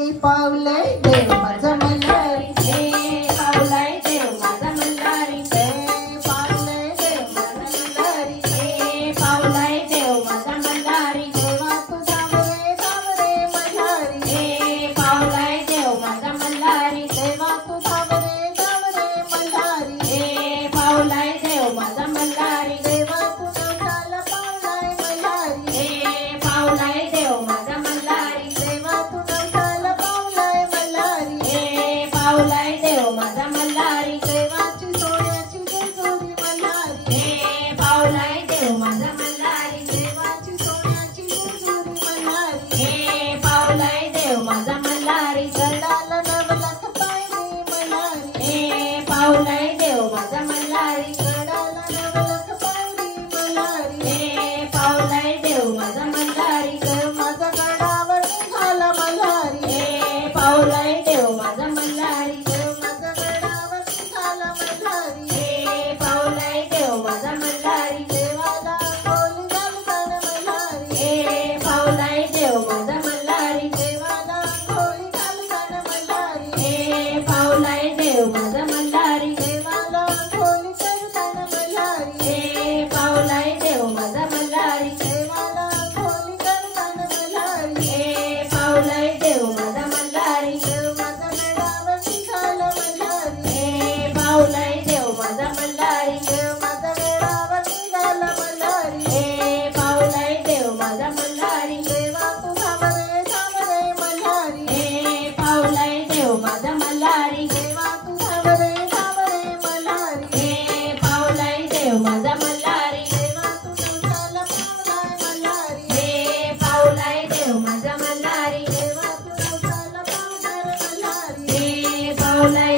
पावलंय देव माझा मल्हारी, हे पावलाय देव माझा मल्हारी, हे पावलंय देव माझा मल्हारी, हे पावलाय देव माझा मल्हारी, देवा तू सावरे सावरे मल्हारी, हे पावलाय देव माझा मल्हारी, देवा तू सावरे सावरे मल्हारी, हे पावलाय देव माझा मल्हारी, देवा तू नवसाला पावलाय मल्हारी, हे पावलाय देव माझा मल्हारी, देवा तू नवसाला पावलाय मल्हारी, हे पावलाय देव माझा मल्हारी, देवाची सोन्याची जेजुरी मल्हारी, हे पावलाय देव माझा मल्हारी, देवाची सोन्याची जेजुरी मल्हारी, हे पावलाय देव माझा मल्हारी, गडाला नवलख पायरी मल्हारी, हे पावलाय देव माझा मल्हारी, गडाला नवलख पायरी मल्हारी, हे पावलाय देव माझा मल्हारी, देव माझा गडावर निघाला मल्हारी, हे पावलाय देव माझा मल्हारी, देव माझा गडावर निघाला मल्हारी, हे पावलाय देव माझा मल्हारी, देवाला अंघोळी घालताना मल्हारी, हे पावलाय देव माझा मल्हारी, देवाला अंघोळी घालताना मल्हारी, हे पावलाय देव माझा मल्हारी, देवाला अंघोळी करताना मल्हारी, हे पावलाय देव माझा मल्हारी, देवाला अंघोळी करताना मल्हारी, हे पावलाय देव माझा मल्हारी, देव माझा गडावर निघाला मल्हारी, हे पावलाय देव माझा मल्हारी, देव माझा गडावर निघाला मल्हारी, हे पावलाय देव माझा मल्हारी, देवा तू सावरे सावरे मल्हारी, हे पावलाय देव माझा मल्हारी, देवा तू सावरे सावरे मल्हारी, हे पावलाय देव माझा मल्हारी, देवा तू नवसाला पावलाय मल्हारी, हे पावलाय देव माझा मल्हारी, देवा तू नवसाला पावलाय मल्हारी, हे पावलाय